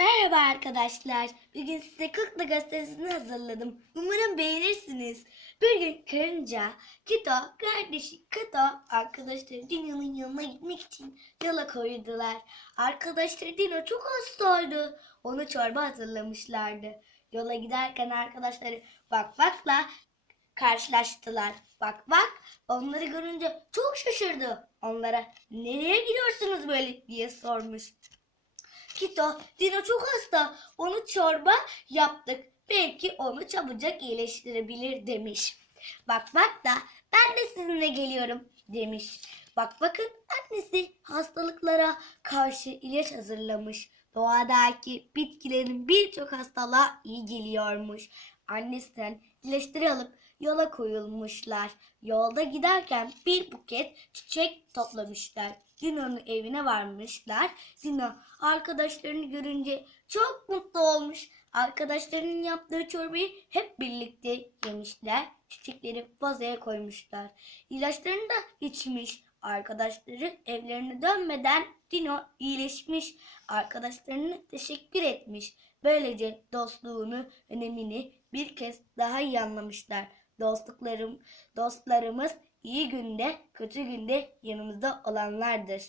Merhaba arkadaşlar. Bugün size kukla gösterisini hazırladım. Umarım beğenirsiniz. Bir gün karınca, Kito, kardeşi Kito arkadaşları Dino'nun yanına gitmek için yola koyuldular. Arkadaşları Dino çok hastaydı. Onu çorba hazırlamışlardı. Yola giderken arkadaşları bak bakla karşılaştılar. Bak bak onları görünce çok şaşırdı. Onlara nereye gidiyorsunuz böyle diye sormuş. Kito, Dino çok hasta. Onu çorba yaptık. Belki onu çabucak iyileştirebilir demiş. Bak bak da ben de sizinle geliyorum demiş. Bak bakın annesi hastalıklara karşı ilaç hazırlamış. Doğadaki bitkilerin birçok hastalığa iyi geliyormuş. Annesinden ilaçları alıp yola koyulmuşlar. Yolda giderken bir buket çiçek toplamışlar. Dino'nun evine varmışlar. Dino arkadaşlarını görünce çok mutlu olmuş. Arkadaşlarının yaptığı çorbayı hep birlikte yemişler. Çiçekleri vazoya koymuşlar. İlaçlarını da içmiş. Arkadaşları evlerine dönmeden Dino iyileşmiş. Arkadaşlarına teşekkür etmiş. Böylece dostluğunu, önemini bir kez daha iyi anlamışlar. Dostluklarım, dostlarımız iyi günde, kötü günde yanımızda olanlardır.